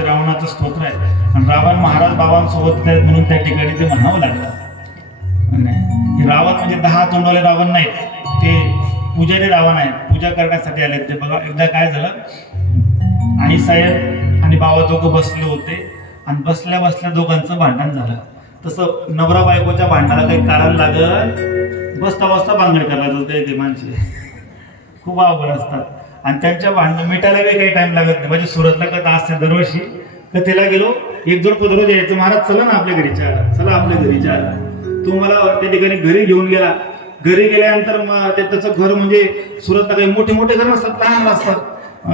रावणाचं स्तोत्र आहे आणि रावण महाराज बाबांसोबत आहेत म्हणून त्या ठिकाणी ते म्हणावं लागलं. रावण म्हणजे 10 तोंडवाले रावण नाहीत, ते पुजारी रावण आहेत, पूजा करण्यासाठी आले ते. बघा एकदा काय झालं, आई साहेब आणि बाबा दोघं बसले होते आणि बसल्या बसल्या दोघांचं भांडण झालं. तसं नवरा बायकोच्या भांडणाला काही कारण लागत, बसता बसता भांगड करायचं ते माणसे खूप अवघड असतात. आणि त्यांच्या भांडण मिटायला काही टाइम लागत नाही. म्हणजे सुरतला कथा असते दरवर्षी, कथेला गेलो एक जोड पदर द्यायचं, महाराज चला ना आपल्या घरी चहा, चला आपल्या घरी चहा. तो मला त्या ठिकाणी घरी घेऊन गेला. घरी गेल्यानंतर ते त्याचं घर म्हणजे सुरतला काही मोठे मोठे घर नसतात, लहान असतात.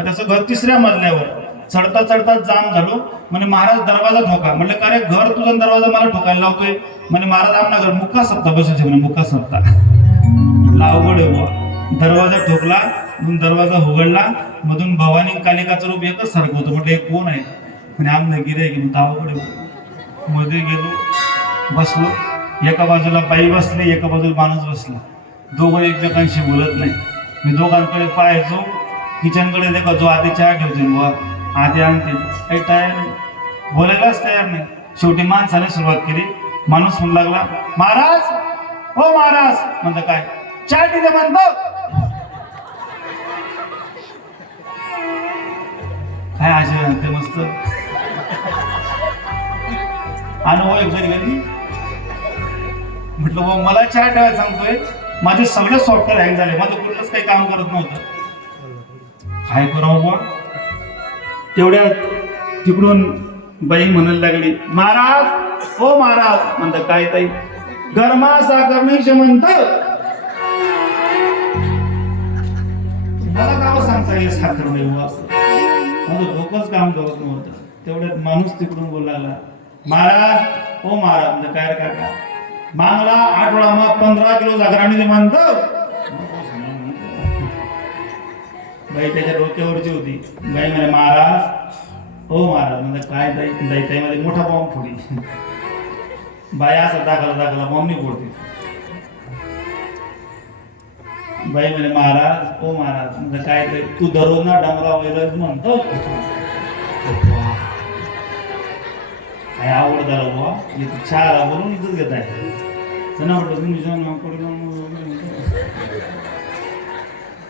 त्याचं घर 3ऱ्या मजल्यावर. चढता चढता जाम झालो. म्हणजे महाराज दरवाजा ठोका. म्हणलं का रे घर तुझा दरवाजा मला ठोकायला लावतोय. म्हणजे महाराज आमना घर मुक्का सप्ता बसायचे म्हणे, मुक्का सप्ता. अवघड आहे बुवा. दरवाजा ठोकला, दरवाजा उघडला, मधून भवानी कालिकाचं रूप एकच सारखं होतं. म्हटलं हे कोण आहे? म्हणजे आमनं गिरे की अवघड. मध्ये गेलो, बसलो. एका बाजूला बाई बसली, एका बाजूला माणूस बसला. दोघं एकमेकांशी बोलत नाही. मी दोघांकडे पाहायचो. किचनकडे देखा जो आधी चहा ठेवते बुवा, आधी आणते, काही तयार नाही, बोलायलाच तयार नाही. शेवटी माणसाने सुरुवात केली. माणूस म्हणू लागला, महाराज हो महाराज. म्हणतं काय? चहा तिथे म्हणतो काय आशय ते मस्त अनुभव एक घरी घरी. म्हटलं बाबा मला चहा ठेवायला सांगतोय, माझे सगळे सॉफ्टवेअर हँग झाले, माझं कुठलंच काही काम करत नव्हतं. काय करावं बुवा? तेवढ्या तिकडून बाई म्हणायला लागली, महाराज हो महाराज. म्हणतं काय ताई? गरमा साखर नाही म्हणतं. मला गाव सांगता येईल साखर नाही बुवा असं. माझं डोकंच काम करत नव्हतं. तेवढ्यात माणूस तिकडून बोलला लागला, महाराज हो महाराज. म्हणजे काय काका? मागला आठवडा 15 किलो जागराणी म्हणतो. बाई त्याच्या डोक्यावरची होती. बाई म्हणे महाराज हो महाराज. म्हणजे काय ताई? दैताईमध्ये मोठा बॉम्ब फोडी. बाई असं दाखला बॉम्ब नाही फोडते. बाई म्हणे महाराज हो महाराज. म्हणजे काय ताई? तू दररोज ना डमरा वगैरे म्हणतो. काय आवड झालं बुवा, चहा बोलून इथंच घेत आहे. त्यांना म्हटलं तुम्ही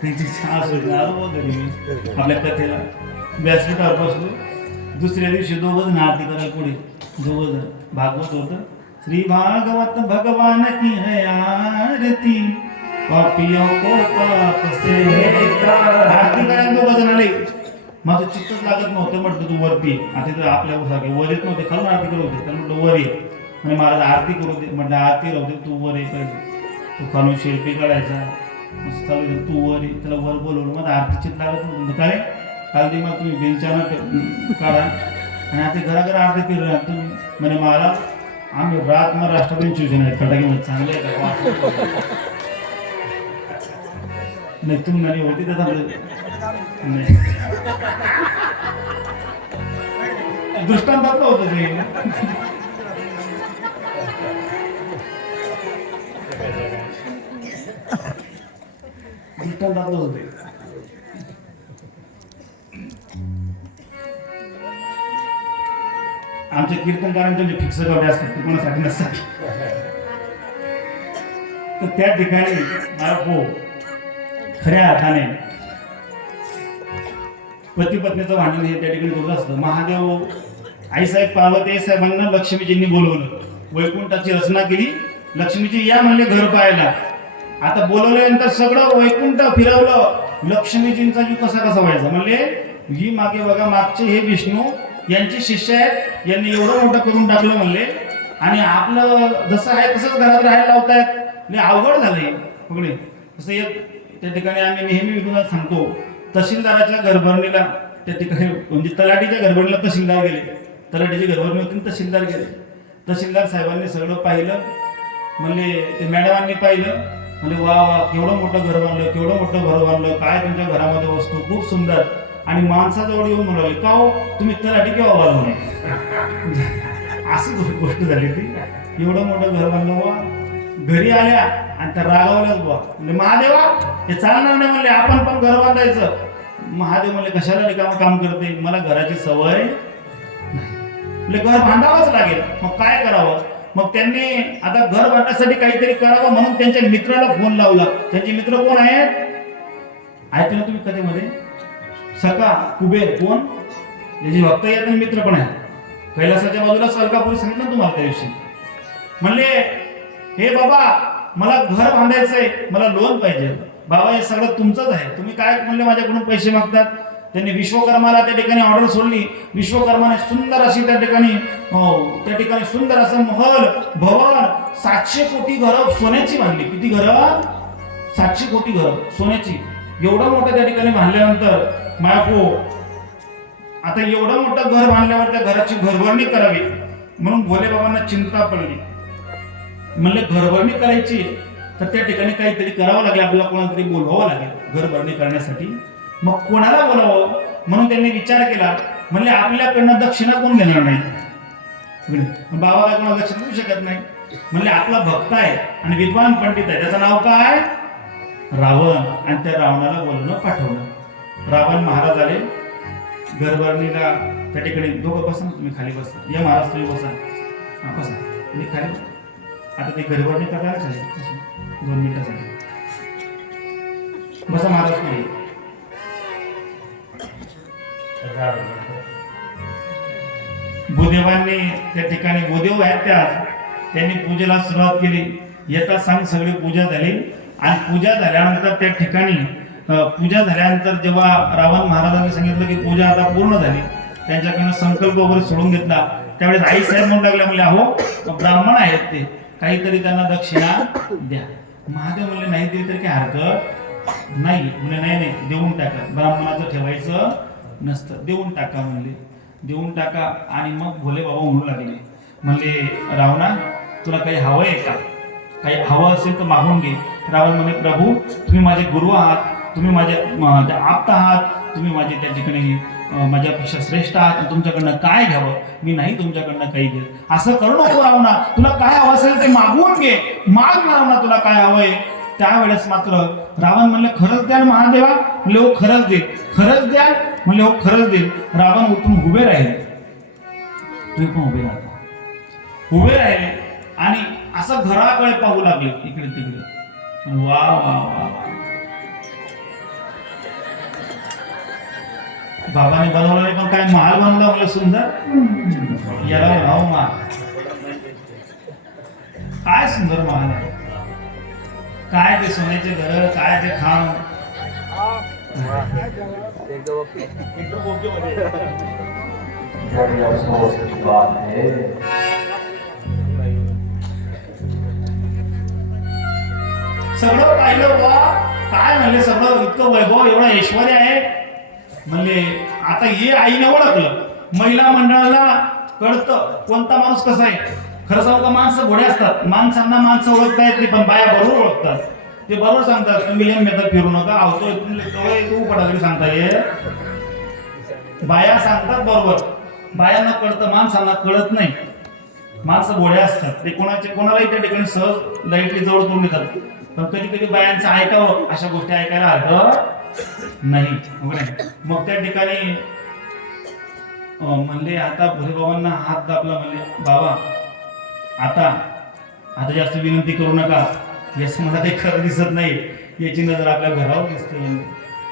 त्यांची चहा सोडली घरी. आपल्या कथेला व्यासपीठावर बसलो. दुसऱ्या दिवशी दोघं आरती करायला पुढे. दोघं भागवत होतं. श्री भागवत भगवान की है आरती, पापियों को पाप से आरती करायला दोघं जण आले. माझं चित्तच लागत नव्हतं. म्हटलं तू वरती. आता तर आपल्या सारखे वर येत नव्हते, खालून आरती करत होते. त्याला म्हटलं वर ये. आणि महाराज आरती करू दे. म्हटलं आरती राहू दे, तू वर ये. तू खालून शिल्पी काढायचा, तू वर ये. त्याला वर बोलवलं. माझं आरती चित्त लागत नव्हतं. काय काल ते मग तुम्ही बेंचानं काढा आणि आता घराघरा आरती केलं तुम्ही. म्हणे महाराज आम्ही रात मग राष्ट्रपती शिवसेना आहेत फटाके चांगले आहे का? नाही तुम्ही नाही होती त्याचा दृष्टांतातलं होतं ते. दृष्टांतातलं होते. आमच्या कीर्तनकारांचे जे फिक्स गावडे असतात ते कोणासाठी नसतात. तर त्या ठिकाणी मला खऱ्या अर्थाने पती पत्नीचं भांडण हे त्या ठिकाणी होत असतं. महादेव आईसाहेब पार्वती साहेबांना लक्ष्मीजींनी बोलवलं. वैकुंठाची रचना केली. लक्ष्मीजी या म्हणले घर पाहायला. आता बोलवल्यानंतर सगळं वैकुंठ फिरवलं. लक्ष्मीजींचा जीव कसा कसा व्हायचा. म्हणले ही मागे बघा, मागचे हे विष्णू यांचे शिष्य आहेत, यांनी एवढं मोठं करून टाकलं म्हणले, आणि आपलं जसं आहे तसंच घरात राहायला लावतायत. मी अवघड झालंय बघणे. तसं एक त्या ठिकाणी आम्ही नेहमी विनोदात सांगतो, तहसीलदाराच्या घरभरणीला त्या ठिकाणी म्हणजे तलाठीच्या घरभरणीला तहसीलदार गेले. तलाठीची घरभरणी होती, तहसीलदार गेले. तहसीलदार साहेबांनी सगळं पाहिलं. म्हणले ते मॅडमांनी पाहिलं. म्हणजे वा वा, केवढं मोठं घर बांधलं, केवढं मोठं घर बांधलं, काय तुमच्या घरामध्ये वस्तू खूप सुंदर. आणि माणसाजवळ येऊन म्हणाले, का हो तुम्ही तलाठी केव्हा बांधलं. अशी गोष्ट झाली ती. एवढं मोठं घर बांधलं वा. घरी आल्या आणि त्या रागावल्याच बुवा. म्हणजे महादेवा हे चालणार नाही म्हणले, आपण पण घर बांधायचं. महादेव म्हणले कशाला रिकामं काम करते, मला घराची सवय नाही. म्हणजे घर बांधावंच लागेल. मग काय करावं. मग त्यांनी आता घर बांधण्यासाठी काहीतरी करावं म्हणून त्यांच्या मित्राला फोन लावला. त्यांचे मित्र कोण आहेत ऐकलं तुम्ही कथेमध्ये, सका कुबेर. कोण त्याची भक्त आहेत आणि मित्र पण आहेत. कैलासाच्या बाजूला अलकापुरी सांगितलं ना तुम्हाला त्याविषयी. म्हणले हे बाबा मला घर बांधायचंय, मला लोन पाहिजे. बाबा हे सगळं तुमचंच आहे, तुम्ही काय म्हणले माझ्याकडून पैसे मागतात. त्यांनी विश्वकर्माला त्या ठिकाणी ऑर्डर सोडली. विश्वकर्माने सुंदर अशी त्या ठिकाणी सुंदर असं महल भवन 700 कोटी घरं सोन्याची बांधली. किती घरं. 700 कोटी घरं सोन्याची. एवढं मोठं त्या ठिकाणी बांधल्यानंतर मायापो आता एवढं मोठं घर बांधल्यावर त्या घराची घरभरणी करावी म्हणून भोले बाबांना चिंता पडली. म्हणले घरभरणी करायची तर त्या ठिकाणी काहीतरी करावं लागेल, आपल्याला कोणाला तरी बोलवावं लागेल घरभरणी करण्यासाठी. मग कोणाला बोलावं म्हणून त्यांनी विचार केला. म्हणले आपल्याकडनं दक्षिणा कोण घेणार नाही. बाबाला कोणाला दक्षिणा देऊ शकत नाही. म्हणले आपला भक्त आहे आणि विद्वान पंडित आहे, त्याचं नाव काय रावण. आणि त्या रावणाला बोलणं पाठवलं. रावण महाराज आले घरभरणीला. त्या ठिकाणी दोघं बसा ना, तुम्ही खाली बसा. या महाराज तुम्ही बसा. बसा तुम्ही खाली. आता ते घरभरणी करणार खाली 2 मिनिटासाठी बसा महाराज तुम्ही. भूदेवांनी त्या ठिकाणी भूदेव आहेत त्यांनी पूजेला सुरुवात केली. येता सांग सगळी पूजा झाली. आणि पूजा झाल्यानंतर त्या ठिकाणी पूजा झाल्यानंतर जेव्हा रावण महाराजांनी सांगितलं की पूजा आता पूर्ण झाली, त्यांच्याकडनं संकल्प वगैरे सोडून घेतला. त्यावेळेस आई साहेब म्हणू लागल्या, म्हणले अहो ब्राह्मण आहेत ते, काहीतरी त्यांना दक्षिणा द्या. महादेव म्हणले नाही दिली तरी काही हरकत नाही. म्हणजे नाही देऊन टाका, ब्राह्मणाचं ठेवायचं नसतं, देऊन टाका म्हणले. देऊन टाका. आणि मग भोले बाबा म्हणू लागले, म्हणले रावणा तुला काही हवं आहे का, काही हवं असेल तर मागून घे. रावण म्हणे प्रभू तुम्ही माझे गुरु आहात, तुम्ही माझे आप्त आहात, तुम्ही माझे त्या ठिकाणी माझ्यापेक्षा श्रेष्ठ आहात, तुमच्याकडनं काय घ्यावं, मी नाही तुमच्याकडनं काही घे. असं करू नको रावणा, तुला काय हवं असेल ते मागवून घे, माग रावणा तुला काय हवंय. त्यावेळेस मात्र रावण म्हणले खरंच द्याल महादेवा. म्हणले हो खरंच देईल. खरंच द्याल. म्हणले हो खरंच देईल. रावण उठून उभे राहिले. तुम्ही पण उभे राहता. उभे राहिले आणि असं घराकडे पाहू लागले इकडे तिकडे. वा वा वा, बाबाने बनवलं पण काय महाल बनवला म्हणलं सुंदर. याला राव महाल, काय सुंदर महाल आहे. काय ते सोन्याचे घर, काय ते खांब. सगळं पाहिलं वा, काय म्हणले सगळं इतकं वैभव, एवढं ऐश्वर्य आहे. म्हणले आता हे आईने ओळखलं. महिला मंडळाला कळतं कोणता माणूस कसा आहे. खरं सांगू का, माणसं घोडे असतात, माणसांना माणसं ओळखता येत नाही, पण बाया बरोबर ओळखतात. ते बरोबर सांगतात तुम्ही एम मेथड फिरू नका, आवतो तू पटाकरी सांगता ये. बाया सांगतात बरोबर, बायांना कळतं, माणसांना कळत नाही. माणसं घोडे असतात, ते कोणालाही त्या ठिकाणी सहज लाईटली जवळ करून येतात. पण कधी कधी बायांचं ऐकावं, अशा गोष्टी ऐकायला हरकत नाही. मग त्या ठिकाणी म्हणले आता भोलेबाबांना हात दाबला. म्हणले बाबा आता जास्त विनंती करू नका, याच मला काही खरं दिसत नाही, याची नजर आपल्या घरावर दिसते.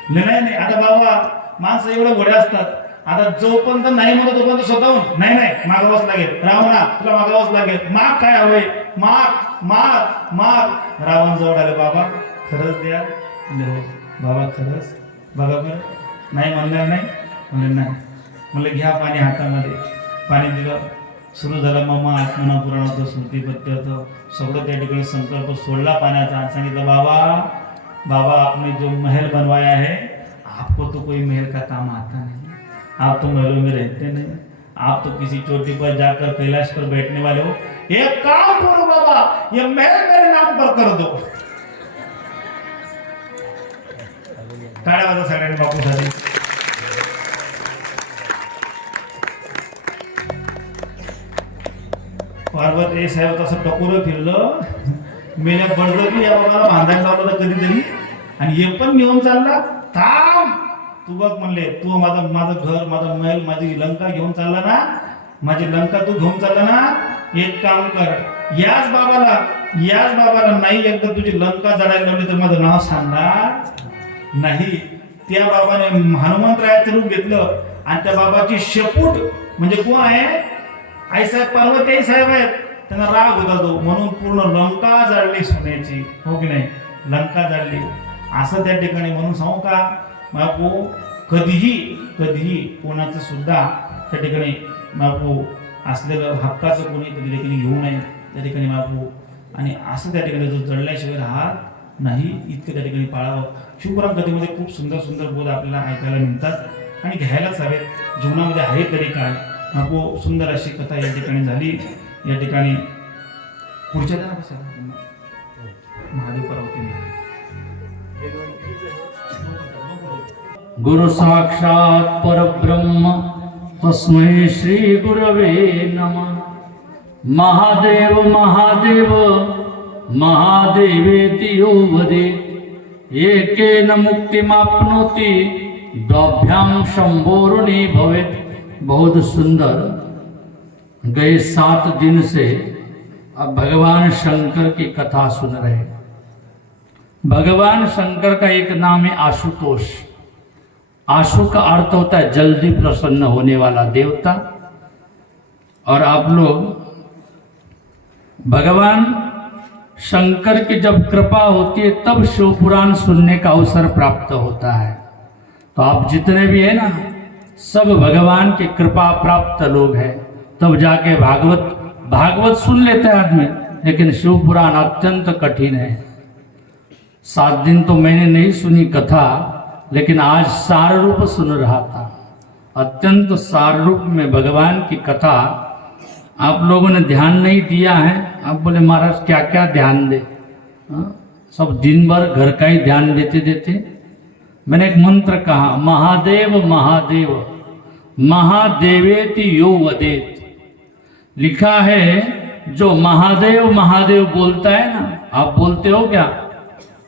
नाही आता बाबा माणसं एवढं घोडे असतात, आता जोपर्यंत नाही म्हणतो तोपर्यंत स्वतःहून नाही नाही मागावंच लागेल, रावणा तुला मागावंच लागेल, माग काय हवंय, माग माग माग. रावण जवळ आले, बाबा खरंच द्या. म्हणजे हो बाबा खरंच, बघा बरं. नाही म्हणणार नाही, म्हणले नाही. म्हणलं घ्या पाणी हातामध्ये. पाणी दिलं, सुरू झालं मग आत्मना पुराण होतं, स्मृती पत्य होतं, सगळं त्या ठिकाणी संकल्प सोडला पाण्याचा आणि सांगितलं बाबा बाबा आपने जो महल बनवाया है आपको तो कोई महल का काम आता नहीं, आप तो महलों में रहते नहीं, आप तो किसी चोटी पर जाकर कैलाश पर बैठने वाले हो, एक काम करो बाबा ये महल मेरे नाम पर कर दो. टाळ्या वाजवा सगळ्यांनी बापूसाठी. पार्वती साहेब तसं टकोरं फिरलं, मेल्या बळजबरी या बाबाला बांधायला लावलं तर कधीतरी, आणि हे पण घेऊन चालला. थांब तू बघ म्हणले, तू माझं घर, माझा महल, माझी लंका घेऊन चालला ना, माझी लंका तू घेऊन चालला ना, एक काम कर, याच बाबाला नाही एकदा तुझी लंका जडायला लावली तर माझं नाव सांगणार नाही. त्या बाबाने हनुमंतरायाचं रूप घेतलं आणि त्या बाबाची शेपूट म्हणजे कोण आहे, आईसाहेब पार्वती साहेब आहेत, त्यांना राग होता तो, म्हणून पूर्ण लंका जाळली सोन्याची, हो की नाही, लंका जाळली. असं त्या ठिकाणी म्हणून सांगू का बापू, कधीही कोणाचं सुद्धा त्या ठिकाणी बापू असलेलं हक्काचं कोणी त्या ठिकाणी घेऊ नये त्या ठिकाणी बापू. आणि असं त्या ठिकाणी जो जळल्याशिवाय राहत नाही इतकं त्या ठिकाणी पाळावं. शिवपुराण कथेमध्ये खूप सुंदर सुंदर बोध आपल्याला ऐकायला मिळतात आणि घ्यायलाच हवेत. जीवनामध्ये आहे तरी काय बापू, सुंदर अशी कथा या ठिकाणी झाली. या ठिकाणी पुढच्या महादेव पार्वती. गुरु साक्षात परब्रह्म तस्मै श्री गुरवे नमः. महादेव महादेव महादेवेति यो वदेत्, एकेन मुक्तिमाप्नोति द्वाभ्यां शंभोरुणी भवेत्. बहुत सुंदर. गए 7 दिन से अब भगवान शंकर की कथा सुन रहे हैं. भगवान शंकर का एक नाम है आशुतोष. आशु का अर्थ होता है जल्दी प्रसन्न होने वाला देवता. और आप लोग भगवान शंकर की जब कृपा होती है तब शिव पुराण सुनने का अवसर प्राप्त होता है. तो आप जितने भी है ना, सब भगवान की कृपा प्राप्त लोग हैं. तब जाके भागवत सुन लेते हैं आदमी, लेकिन शिव पुराण अत्यंत कठिन है. 7 दिन तो मैंने नहीं सुनी कथा, लेकिन आज सार रूप सुन रहा था. अत्यंत सार रूप में भगवान की कथा. आप लोगों ने ध्यान नहीं दिया है. आप बोले महाराज क्या क्या ध्यान दे, सब दिन भर घर का ही ध्यान देते देते. मैंने एक मंत्र कहा, महादेव महादेव महादेवेति यो वदेत्. लिखा है जो महादेव महादेव बोलता है ना, आप बोलते हो क्या?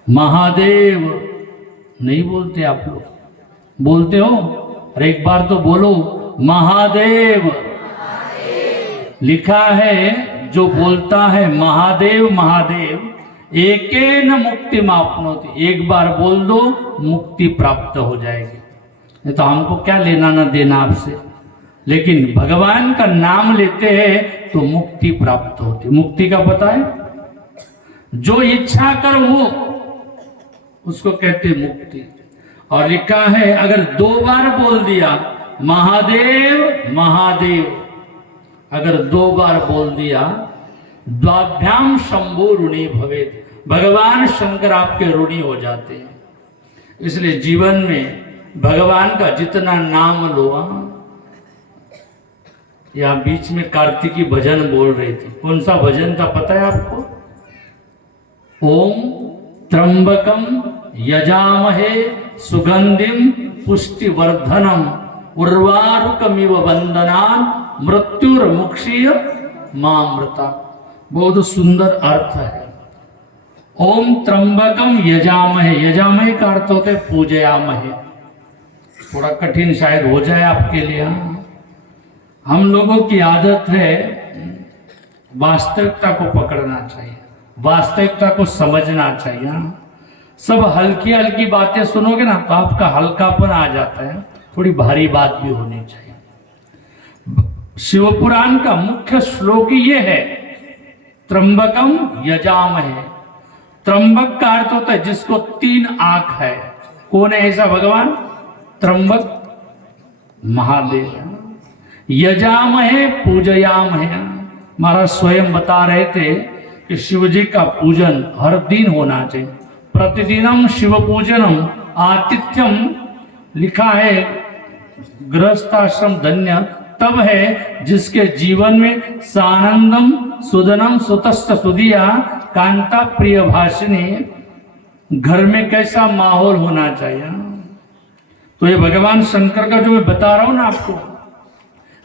महादेव नहीं बोलते आप लोग, बोलते हो? अरे एक बार तो बोलो महादेव. लिखा है जो बोलता है महादेव महादेव एकेन मुक्ति मापनोति, एक बार बोल दो मुक्ति प्राप्त हो जाएगी. नहीं तो हमको क्या लेना ना देना आपसे, लेकिन भगवान का नाम लेते हैं तो मुक्ति प्राप्त होती. मुक्ति का पता है, जो इच्छा कर वो, उसको कहते मुक्ति. और लिखा है अगर 2 बार बोल दिया महादेव महादेव, अगर 2 बार बोल दिया द्वाभ्याम शंभो ऋणी भवेत्, भगवान शंकर आपके ऋणी हो जाते हैं. इसलिए जीवन में भगवान का जितना नाम लो. या बीच में कार्तिकी भजन बोल रही थी. कौन सा भजन था पता है आपको? ओम त्र्यंबकम यजामहे सुगंधिम पुष्टिवर्धनम उर्वारुकमिव वंदनान मृत्युर्मुक्षीय मामृता. बहुत सुंदर अर्थ है. ओम त्र्यंबकम यजामहे, यजामहे का अर्थ होता है पूजयामहे. थोड़ा कठिन शायद हो जाए आपके लिए. हम लोगों की आदत है वास्तविकता को पकड़ना चाहिए, वास्तविकता को समझना चाहिए. सब हल्की हल्की बातें सुनोगे ना तो आपका हल्कापन आ जाता है. थोड़ी भारी बात भी होनी चाहिए। शिवपुराण का मुख्य श्लोक ये है, त्र्यंबकम यजामहे। त्र्यंबक का अर्थ होता है जिसको 3 आंख है। कौन है ऐसा भगवान? त्र्यंबक महादेव। यजामहे पूजयामहे, महाराज स्वयं बता रहे थे कि शिव जी का पूजन हर दिन होना चाहिए। प्रतिदिनम शिव पूजनम आतिथ्यम, लिखा है गृहस्थाश्रम धन्य तब है जिसके जीवन में सानंदम सुदनम सुतस्त सुदिया कांता प्रिय भाषिनी। घर में कैसा माहौल होना चाहिए। तो ये भगवान शंकर का जो मैं बता रहा हूं ना आपको,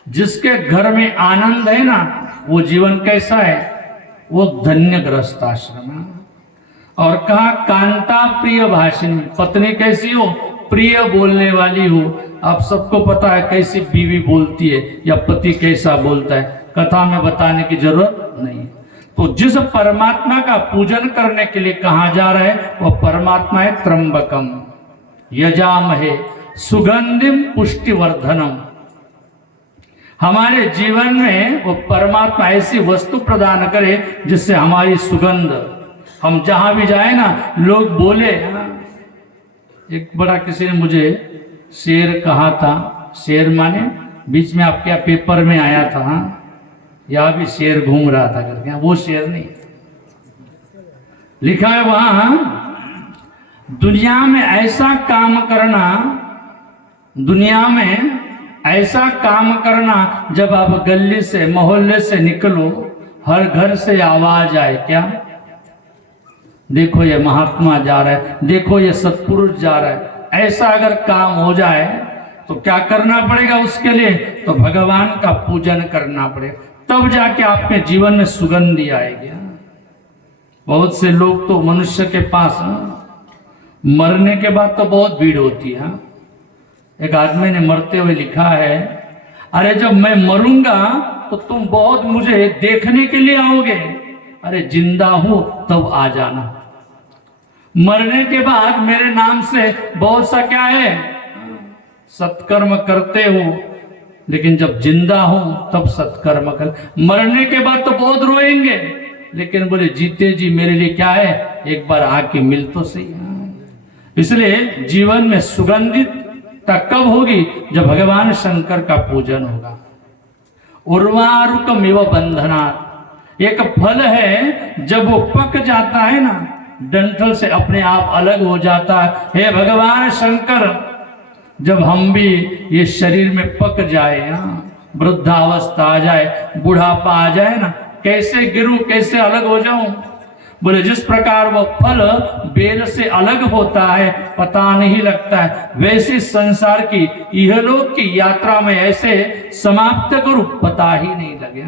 जिसके घर में आनंद है ना, वो जीवन कैसा है? वो धन्य गृहस्थाश्रम है। और कहा कांता प्रिय भाषिनी, पत्नी कैसी हो? प्रिय बोलने वाली हो। आप सबको पता है कैसी बीवी बोलती है या पति कैसा बोलता है, कथा में बताने की जरूरत नहीं। तो जिस परमात्मा का पूजन करने के लिए कहा जा रहा है वह परमात्मा है त्र्यंबकम यजामहे सुगंधिम पुष्टिवर्धनम। हमारे जीवन में वो परमात्मा ऐसी वस्तु प्रदान करे जिससे हमारी सुगंध, हम जहां भी जाए ना लोग बोले। एक बड़ा किसी ने मुझे शेर कहा था, शेर माने बीच में आपके पेपर में आया था, यहाँ भी शेर घूम रहा था करके, वो शेर नहीं, लिखा है वहां, दुनिया में ऐसा काम करना, दुनिया में ऐसा काम करना जब आप गली से मोहल्ले से निकलो हर घर से आवाज आए, क्या देखो ये महात्मा जा रहा है, देखो ये सत्पुरुष जा रहा है। ऐसा अगर काम हो जाए तो क्या करना पड़ेगा उसके लिए? तो भगवान का पूजन करना पड़ेगा, तब जाके आपके जीवन में सुगंधी आएगी। बहुत से लोग तो मनुष्य के पास मरने के बाद तो बहुत भीड़ होती है। एक आदमी ने मरते हुए लिखा है, अरे जब मैं मरूंगा तो तुम बहुत मुझे देखने के लिए आओगे, अरे जिंदा हूं तब आ जाना। मरने के बाद मेरे नाम से बहुत सा क्या है, सत्कर्म करते हो, लेकिन जब जिंदा हूं तब सत्कर्म कर। मरने के बाद तो बहुत रोएंगे, लेकिन बोले जीते जी मेरे लिए क्या है, एक बार आके मिल तो सही। इसलिए जीवन में सुगंधितता कब होगी? जब भगवान शंकर का पूजन होगा। उर्वारुकमिव बंधनात्, एक फल है जब वो पक जाता है ना, डंठल से अपने आप अलग हो जाता है। हे भगवान शंकर, जब हम भी ये शरीर में पक जाए, वृद्धावस्था आ जाए, बुढ़ापा आ जाए ना, कैसे गिरूं, कैसे अलग हो जाऊं? बोले जिस प्रकार वो फल बेल से अलग होता है पता नहीं लगता है, वैसे संसार की इहलोक की यात्रा में ऐसे समाप्त करूं पता ही नहीं लगे।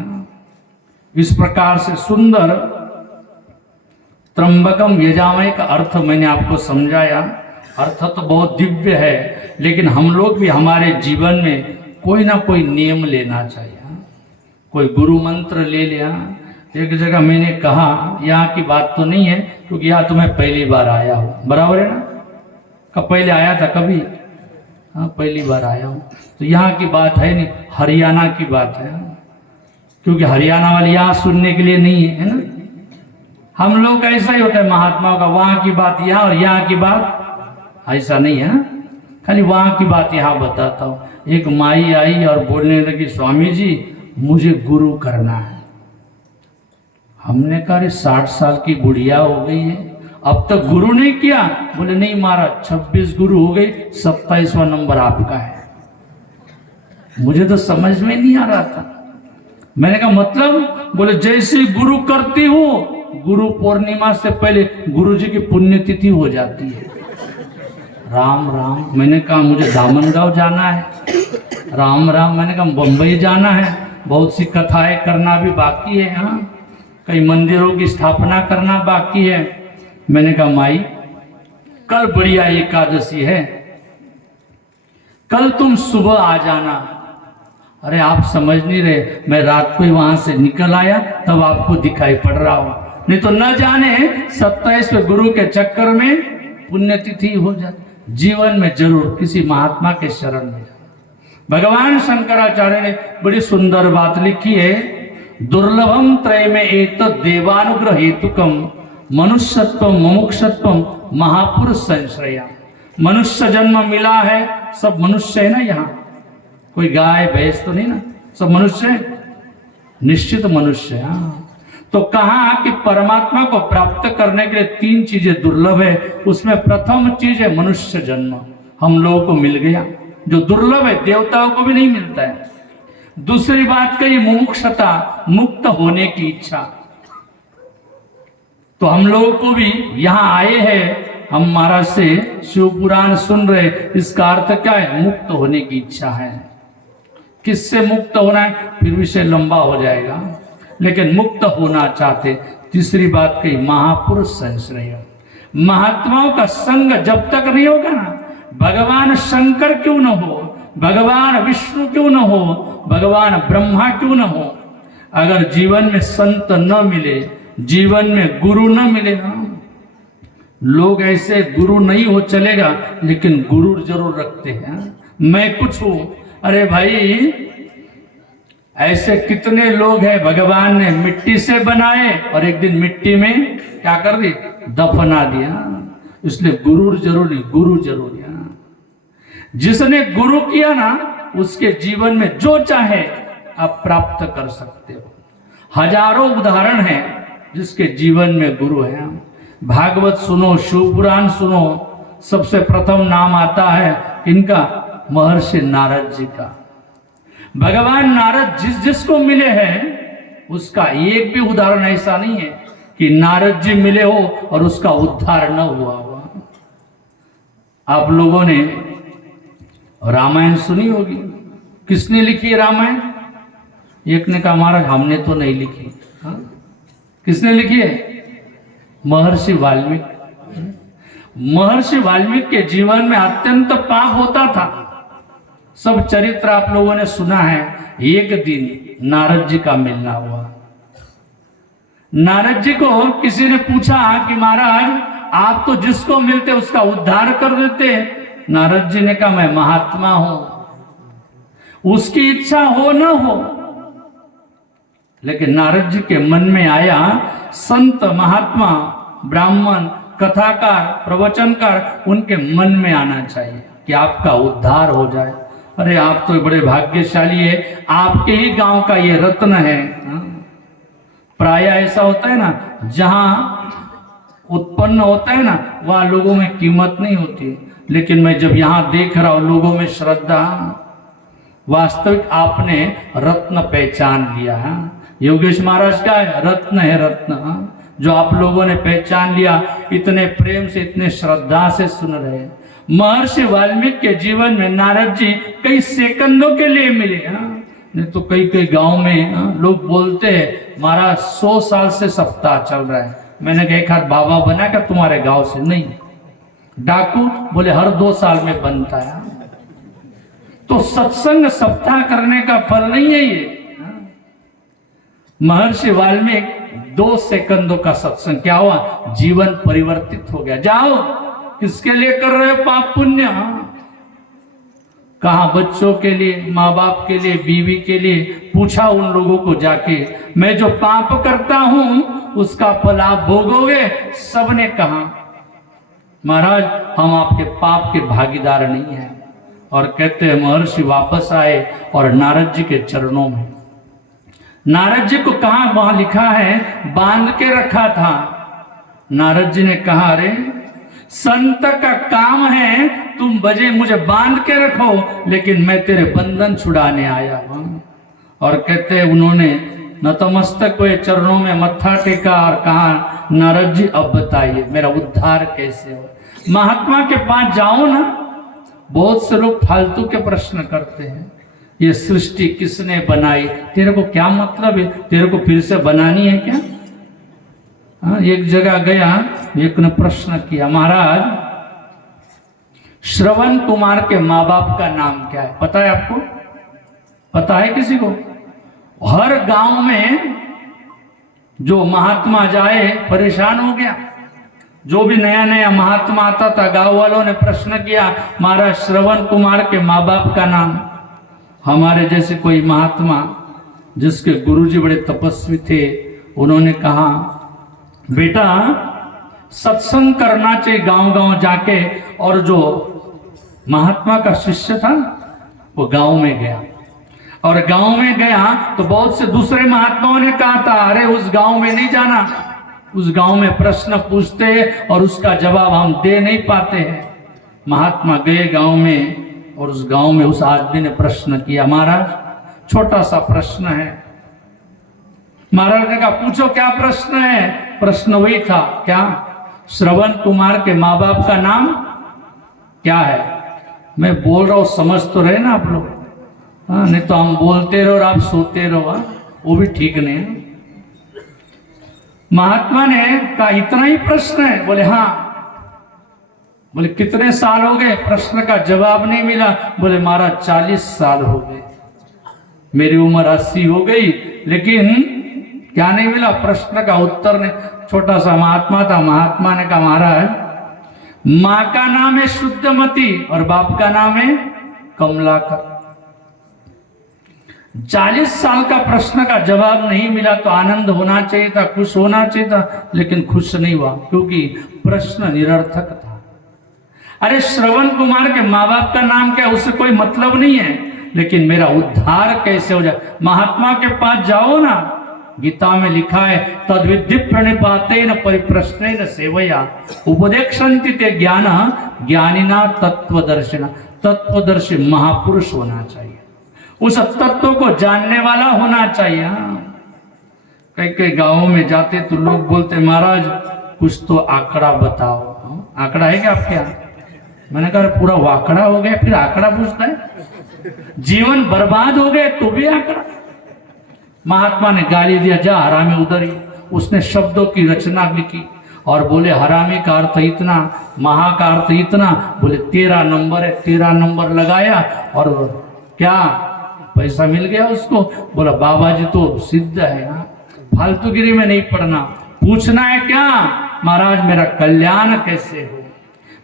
इस प्रकार से सुंदर त्र्यंबकम यजामहे का अर्थ मैंने आपको समझाया। अर्थ तो बहुत दिव्य है, लेकिन हम लोग भी हमारे जीवन में कोई ना कोई नियम लेना चाहिए। कोई गुरु मंत्र ले लिया। एक जगह मैंने कहा, यहाँ की बात तो नहीं है क्योंकि यहाँ तो मैं पहली बार आया हूँ, बराबर है ना? कब पहले आया था कभी? हाँ, पहली बार आया हूँ। तो यहाँ की बात है नहीं, हरियाणा की बात है, क्योंकि हरियाणा वाले यहाँ सुनने के लिए नहीं है ना। हम लोग का ऐसा ही होता है महात्माओं का, वहाँ की बात यहाँ और यहाँ की बात ऐसा नहीं है, खाली वहाँ की बात यहाँ बताता हूँ। एक माई आई और बोलने लगी, स्वामी जी मुझे गुरु करना है। हमने कहा 60 साल की बुढ़िया हो गई है, अब तक गुरु नहीं किया? बोले नहीं महाराज, 26 गुरु हो गई, 27वां नंबर आपका है। मुझे तो समझ में नहीं आ रहा था। मैंने कहा मतलब? बोले जैसे गुरु करती हो, गुरु पूर्णिमा से पहले गुरु जी की पुण्यतिथि हो जाती है। राम राम। मैंने कहा मुझे दामनगांव जाना है। राम राम। मैंने कहा बम्बई जाना है, बहुत सी कथाएं करना भी बाकी है, यहाँ कई मंदिरों की स्थापना करना बाकी है। मैंने कहा माई कल बढ़िया एकादशी है, कल तुम सुबह आ जाना। अरे आप समझ नहीं रहे, मैं रात को ही वहां से निकल आया तब आपको दिखाई पड़ रहा हो, नहीं तो न जाने 27वें गुरु के चक्कर में पुण्यतिथि हो जाए। जीवन में जरूर किसी महात्मा के शरण में भगवान शंकराचार्य ने बड़ी सुंदर बात लिखी है, दुर्लभम त्रय में एक देवानुग्रह हेतुकम मनुष्यत्व मुमुक्षत्व महापुरुष संश्रया। मनुष्य जन्म मिला है, सब मनुष्य है ना, यहाँ कोई गाय भैंस तो नहीं ना, सब मनुष्य है, निश्चित मनुष्य। हाँ, तो कहा कि परमात्मा को प्राप्त करने के लिए 3 चीजें दुर्लभ है, उसमें प्रथम चीज है मनुष्य जन्म, हम लोगों को मिल गया, जो दुर्लभ है, देवताओं को भी नहीं मिलता है। दूसरी बात कही मुमुक्षता, मुक्त होने की इच्छा, तो हम लोगों को भी यहाँ आए हैं, हम महाराज से शिव पुराण सुन रहे, इसका अर्थ क्या है, मुक्त होने की इच्छा है। किससे मुक्त होना है, फिर विषय लंबा हो जाएगा, लेकिन मुक्त होना चाहते। तीसरी बात कही महापुरुष संश्रय, महात्माओं का संग जब तक नहीं होगा ना, भगवान शंकर क्यों न हो, भगवान विष्णु क्यों न हो, भगवान ब्रह्मा क्यों न हो, अगर जीवन में संत न मिले, जीवन में गुरु न मिले ना, लोग ऐसे गुरु नहीं हो चलेगा, लेकिन गुरु जरूर रखते हैं। मैं कुछ हूं, अरे भाई ऐसे कितने लोग हैं भगवान ने मिट्टी से बनाए और एक दिन मिट्टी में क्या कर दी, दफना दिया। इसलिए गुरु जरूरी, गुरु जरूरी। जिसने गुरु किया ना, उसके जीवन में जो चाहे आप प्राप्त कर सकते हो। हजारों उदाहरण हैं जिसके जीवन में गुरु है। भागवत सुनो, शिव पुराण सुनो, सबसे प्रथम नाम आता है इनका, महर्षि नारद जी का। भगवान नारद जिसको मिले हैं, उसका एक भी उदाहरण ऐसा नहीं है कि नारद जी मिले हो और उसका उद्धार न हुआ हुआ। आप लोगों ने रामायण सुनी होगी, किसने लिखी है रामायण? एक ने कहा महाराज हमने तो नहीं लिखी। हाँ? किसने लिखी है? महर्षि वाल्मीकि। महर्षि वाल्मीकि के जीवन में अत्यंत पाप होता था, सब चरित्र आप लोगों ने सुना है। एक दिन नारद जी का मिलना हुआ। नारद जी को किसी ने पूछा कि महाराज आप तो जिसको मिलते उसका उद्धार कर देते। नारद जी ने कहा मैं महात्मा हूं, उसकी इच्छा हो न हो, लेकिन नारद जी के मन में आया संत महात्मा ब्राह्मण कथाकार प्रवचनकार उनके मन में आना चाहिए कि आपका उद्धार हो जाए। अरे आप तो बड़े भाग्यशाली है, आपके ही गांव का ये रत्न है। प्राय ऐसा होता है ना, जहां उत्पन्न होता है ना वहां लोगों में कीमत नहीं होती, लेकिन मैं जब यहां देख रहा हूं लोगों में श्रद्धा, वास्तविक आपने रत्न पहचान लिया है। योगेश महाराज का है रत्न, है रत्न, जो आप लोगों ने पहचान लिया, इतने प्रेम से इतने श्रद्धा से सुन रहे हैं। महर्षि वाल्मीकि के जीवन में नारद जी कई सेकंडों के लिए मिले। नहीं तो कई कई गांव में लोग बोलते हैं महाराज 100 साल से सप्ताह चल रहा है। मैंने कहा एक हाथ बाबा बना क्या तुम्हारे गांव से? नहीं। डाकू बोले हर 2 साल में बनता है। तो सत्संग सप्ताह करने का फल नहीं है ये। महर्षि वाल्मीकि 2 सेकंडों का सत्संग, क्या हुआ? जीवन परिवर्तित हो गया। जाओ, किसके लिए कर रहे हो पाप पुण्य? कहा बच्चों के लिए, माँ बाप के लिए, बीवी के लिए। पूछा उन लोगों को जाके, मैं जो पाप करता हूं उसका फल आप भोगोगे? सबने कहा महाराज हम आपके पाप के भागीदार नहीं हैं। और कहते हैं महर्षि वापस आए और नारद जी के चरणों में, नारद जी को कहा, वहां लिखा है बांध के रखा था। नारद जी ने कहा अरे संत का काम है तुम बजे मुझे बांध के रखो, लेकिन मैं तेरे बंधन छुड़ाने आया हूं। और कहते हैं उन्होंने नतमस्तक हुए, चरणों में मत्था टेका और कहा नारद जी अब बताइए मेरा उद्धार कैसे हो। महात्मा के पास जाओ ना, बहुत से लोग फालतू के प्रश्न करते हैं, ये सृष्टि किसने बनाई? तेरे को क्या मतलब है? तेरे को फिर से बनानी है क्या? एक जगह गया, एक ने प्रश्न किया महाराज श्रवण कुमार के माँ बाप का नाम क्या है? पता है आपको? पता है किसी को? हर गांव में जो महात्मा जाए परेशान हो गया। जो भी नया नया महात्मा आता था, गांव वालों ने प्रश्न किया महाराज श्रवण कुमार के माँ बाप का नाम। हमारे जैसे कोई महात्मा जिसके गुरुजी बड़े तपस्वी थे, उन्होंने कहा बेटा सत्संग करना चाहिए गांव गांव जाके। और जो महात्मा का शिष्य था वो गांव में गया, और गांव में गया तो बहुत से दूसरे महात्माओं ने कहा था अरे उस गांव में नहीं जाना, उस गांव में प्रश्न पूछते हैं और उसका जवाब हम दे नहीं पाते हैं। महात्मा गए गांव में और उस गांव में उस आदमी ने प्रश्न किया, महाराज छोटा सा प्रश्न है। महाराज ने कहा पूछो क्या प्रश्न है। प्रश्न वही था, क्या श्रवण कुमार के माँ बाप का नाम क्या है। मैं बोल रहा हूं समझ तो रहे ना आप लोग, हाँ, नहीं तो हम बोलते रहो और आप सोते रहो, वो भी ठीक नहीं है। महात्मा ने कहा इतना ही प्रश्न है। बोले हाँ। बोले कितने साल हो गए। प्रश्न का जवाब नहीं मिला। बोले महाराज 40 साल हो गए, मेरी उम्र 80 हो गई, लेकिन क्या नहीं मिला, प्रश्न का उत्तर नहीं। छोटा सा महात्मा था, महात्मा ने कहा महाराज माँ का नाम है शुद्धमती और बाप का नाम है कमलाकर। 40 साल का प्रश्न का जवाब नहीं मिला तो आनंद होना चाहिए था, खुश होना चाहिए था, लेकिन खुश नहीं हुआ क्योंकि प्रश्न निरर्थक था। अरे श्रवण कुमार के माँ बाप का नाम क्या, उससे कोई मतलब नहीं है, लेकिन मेरा उद्धार कैसे हो जाए। महात्मा के पास जाओ ना, गीता में लिखा है तद्विद्धि प्रणिपातेन परिप्रश्नेन सेवया उपदेक्षन्ति ते ज्ञान ज्ञानिना तत्वदर्शिना। तत्वदर्शी महापुरुष होना चाहिए, उस तत्व को जानने वाला होना चाहिए। कई कई गांवों में जाते तो लोग बोलते महाराज कुछ तो आंकड़ा बताओ। आंकड़ा है क्या आपके यहाँ? मैंने कहा पूरा वाकड़ा हो गया फिर आंकड़ा पूछता है, जीवन बर्बाद हो गए तो भी आंकड़ा। महात्मा ने गाली दिया, जा हरामी उधर ही। उसने शब्दों की रचना लिखी और बोले हरामी का अर्थ इतना, महा का अर्थ इतना। बोले 13 नंबर है, 13 नंबर लगाया और क्या पैसा मिल गया उसको। बोला बाबा जी तो सिद्ध है, फालतूगिरी में नहीं पढ़ना, पूछना है क्या महाराज मेरा कल्याण कैसे हो,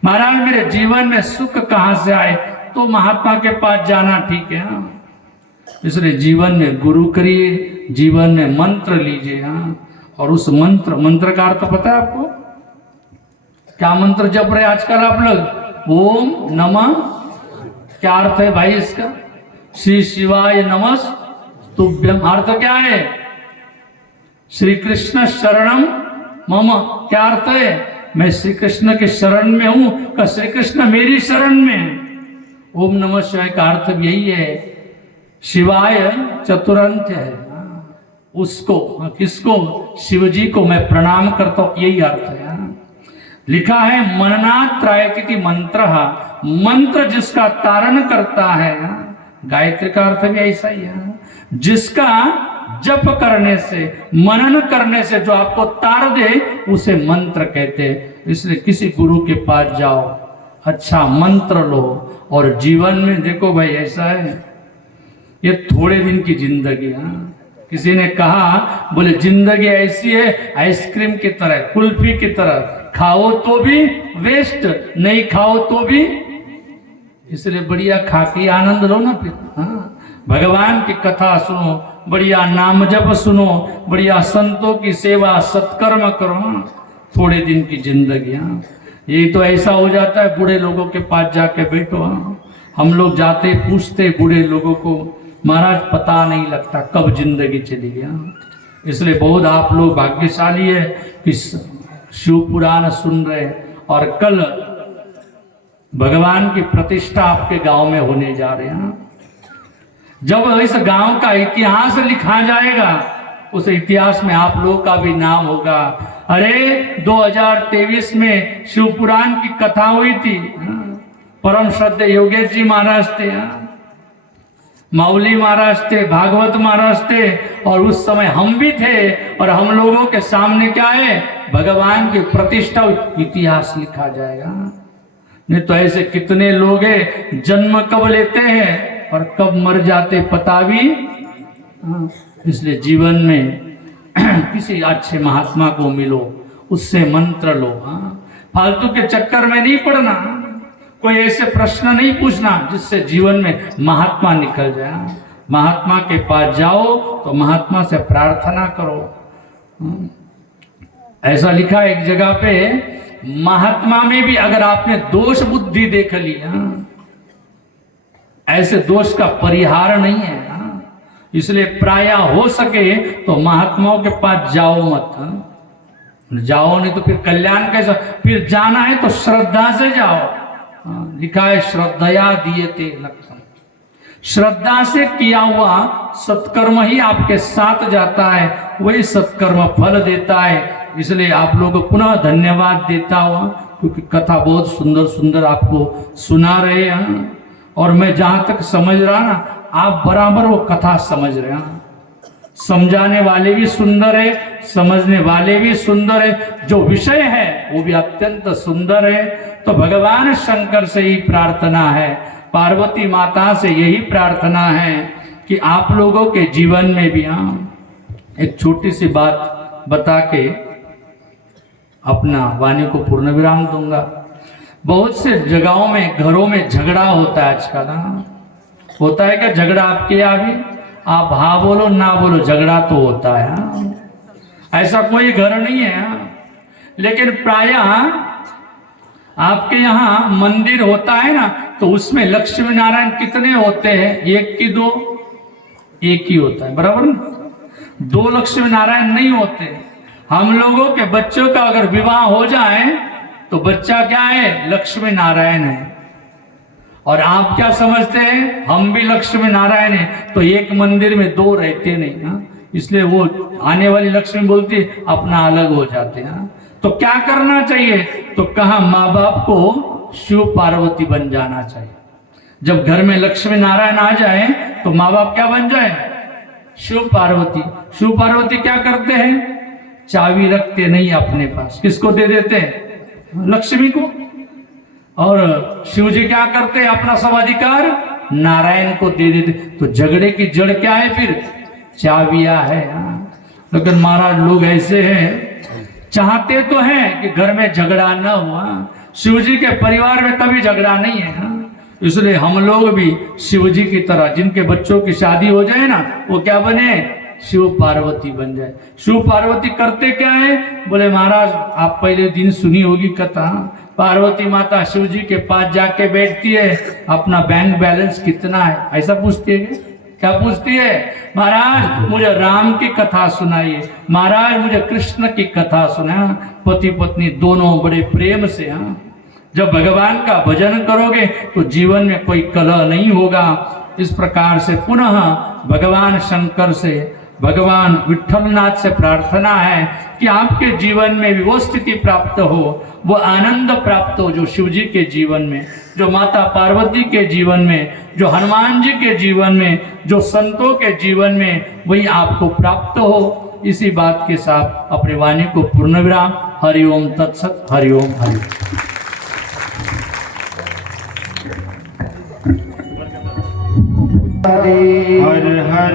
महाराज मेरे जीवन में सुख कहां से आए, तो महात्मा के पास जाना ठीक है। इसलिए जीवन में गुरु करिए, जीवन में मंत्र लीजिए। और उस मंत्र का अर्थ पता है आपको? क्या मंत्र जप रहे आजकल आप लोग? ओम नमः, क्या अर्थ है भाई इसका? श्री शिवाय नमस्तुभ्यम। अर्थ क्या है? श्री कृष्ण शरणम मम, क्या अर्थ है? मैं श्री कृष्ण के शरण में हूं, का श्री कृष्ण मेरी शरण में। ओम नमः शिवाय का अर्थ भी यही है। शिवाय चतुरंत है, उसको किसको? शिव जी को मैं प्रणाम करता हूं, यही अर्थ है। लिखा है मननात् त्रायति मंत्र, मंत्र जिसका तारण करता है। गायत्री का अर्थ भी ऐसा ही है, जिसका जप करने से मनन करने से जो आपको तार दे उसे मंत्र कहते हैं। इसलिए किसी गुरु के पास जाओ, अच्छा मंत्र लो और जीवन में देखो भाई ऐसा है, ये थोड़े दिन की जिंदगी। किसी ने कहा बोले जिंदगी ऐसी है आइसक्रीम की तरह, कुल्फी की तरह, खाओ तो भी वेस्ट, नहीं खाओ तो भी। इसलिए बढ़िया खा के आनंद लो ना फिर। भगवान की कथा सुनो, बढ़िया नाम जप सुनो, बढ़िया संतों की सेवा सत्कर्म करो। थोड़े दिन की जिंदगी। ये तो ऐसा हो जाता है बूढ़े लोगों के पास जाके बैठो। हम लोग जाते पूछते बूढ़े लोगों को, महाराज पता नहीं लगता कब जिंदगी चली गया। इसलिए बहुत आप लोग भाग्यशाली है कि शिव पुराण सुन रहे, और कल भगवान की प्रतिष्ठा आपके गांव में होने जा रहे हैं। जब इस गांव का इतिहास लिखा जाएगा उस इतिहास में आप लोगों का भी नाम होगा। अरे 2023 में शिव पुराण की कथा हुई थी, परम श्रद्धेय योगेश जी महाराज थे, माउली महाराज थे, भागवत महाराज थे, और उस समय हम भी थे। और हम लोगों के सामने क्या है? भगवान की प्रतिष्ठा, इतिहास लिखा जाएगा। नहीं तो ऐसे कितने लोग हैं जन्म कब लेते हैं और कब मर जाते पता भी। इसलिए जीवन में किसी अच्छे महात्मा को मिलो, उससे मंत्र लो। फालतू के चक्कर में नहीं पड़ना। कोई ऐसे प्रश्न नहीं पूछना जिससे जीवन में महात्मा निकल जाए। महात्मा के पास जाओ तो महात्मा से प्रार्थना करो। ऐसा लिखा है एक जगह पे, महात्मा में भी अगर आपने दोष बुद्धि देख लिया, ऐसे दोष का परिहार नहीं है। इसलिए प्राय हो सके तो महात्माओं के पास जाओ मत। जाओ नहीं तो फिर कल्याण कैसा, फिर जाना है तो श्रद्धा से जाओ। लिखा है श्रद्धया दीयते लक्षण, श्रद्धा से किया हुआ सत्कर्म ही आपके साथ जाता है, वही सत्कर्म फल देता है। इसलिए आप लोगों को पुनः धन्यवाद देता हुआ, क्योंकि कथा बहुत सुंदर सुंदर आपको सुना रहे हैं। और मैं जहां तक समझ रहा ना, आप बराबर वो कथा समझ रहे हैं। समझाने वाले भी सुंदर है, समझने वाले भी सुंदर है, जो विषय है वो भी अत्यंत सुंदर है। तो भगवान शंकर से ही प्रार्थना है, पार्वती माता से यही प्रार्थना है कि आप लोगों के जीवन में भी एक छोटी सी बात बता के अपना वाणी को पूर्ण विराम दूंगा। बहुत से जगहों में, घरों में झगड़ा होता है आजकल। होता है क्या झगड़ा आपके यहाँ भी? आप हाँ बोलो ना बोलो, झगड़ा तो होता है। ऐसा कोई घर नहीं है। लेकिन प्रायः आपके यहाँ मंदिर होता है ना, तो उसमें लक्ष्मी नारायण कितने होते हैं? एक की दो? एक ही होता है, बराबर ना? दो लक्ष्मी नारायण नहीं होते। हम लोगों के बच्चों का अगर विवाह हो जाए तो बच्चा क्या है? लक्ष्मी नारायण है। और आप क्या समझते हैं? हम भी लक्ष्मी नारायण हैं। तो एक मंदिर में दो रहते नहीं। इसलिए वो आने वाली लक्ष्मी बोलती है अपना अलग हो जाते हैं। तो क्या करना चाहिए? तो कहा माँ बाप को शिव पार्वती बन जाना चाहिए। जब घर में लक्ष्मी नारायण आ जाए तो माँ बाप क्या बन जाए? शिव पार्वती। शिव पार्वती क्या करते हैं? चाबी रखते नहीं अपने पास, किसको दे देते हैं? लक्ष्मी को। और शिव जी क्या करते हैं? अपना सब अधिकार नारायण को दे देते। तो झगड़े की जड़ क्या है फिर? चाबियां है। लेकिन महाराज लोग ऐसे हैं, चाहते तो हैं कि घर में झगड़ा न हुआ। शिव जी के परिवार में कभी झगड़ा नहीं है। इसलिए हम लोग भी शिव जी की तरह, जिनके बच्चों की शादी हो जाए ना, वो क्या बने? शिव पार्वती बन जाए। शिव पार्वती करते क्या है? बोले महाराज आप पहले दिन सुनी होगी कथा, पार्वती माता शिव जी के पास जाके बैठती है, अपना बैंक बैलेंस कितना है ऐसा पूछती है। क्या पूछती है? महाराज मुझे राम की कथा सुनाइए, महाराज मुझे कृष्ण की कथा सुना। पति पत्नी दोनों बड़े प्रेम से। जब भगवान का भजन करोगे तो जीवन में कोई कलह नहीं होगा। इस प्रकार से पुनः भगवान शंकर से, भगवान विठ्ठलनाथ से प्रार्थना है कि आपके जीवन में भी वो स्थिति प्राप्त हो, वो आनंद प्राप्त हो जो शिव जी के जीवन में, जो माता पार्वती के जीवन में, जो हनुमान जी के जीवन में, जो संतों के जीवन में, वही आपको प्राप्त हो। इसी बात के साथ अपनी वाणी को पूर्ण विराम। हरिओम तत्सत। हरिओम हरि। हर हर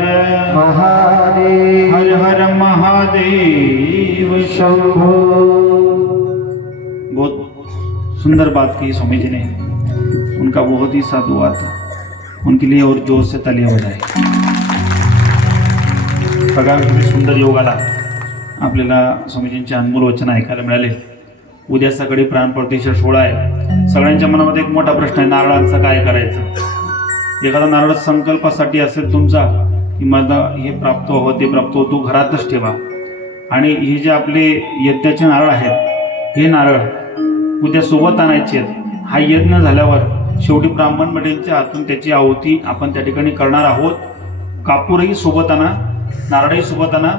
महादेव, हर हर महादेव शंभो। बहुत सुंदर बात की स्वामी जी ने, उनका बहुत ही साधुवाद था। उनके लिए और जोर से तालियां बजाए। बघा किती सुंदर योगाला आपल्याला स्वामीजींचे अनमोल वचन ऐकायला मिळाले। उद्या सकाळी प्राणप्रतिष्ठा सोहळा आहे। सगळ्यांच्या मनामध्ये एक मोठा प्रश्न आहे, नारळांचं काय करायचं? एखादा नारळ संकल्पासाठी असेल तुमचा की मला हे प्राप्त व्हावं, ते प्राप्त होतो, घरातच ठेवा। आणि हे जे आपले यज्ञाचे नारळ आहेत, हे नारळ उद्या सोबत आणायचे आहेत। हा यज्ञ झाल्यावर शेवटी ब्राह्मण मंडळींच्या हातून त्याची आहुती आपण त्या ठिकाणी करणार आहोत। कापूरही सोबत आणा, नारळही सोबत आणा।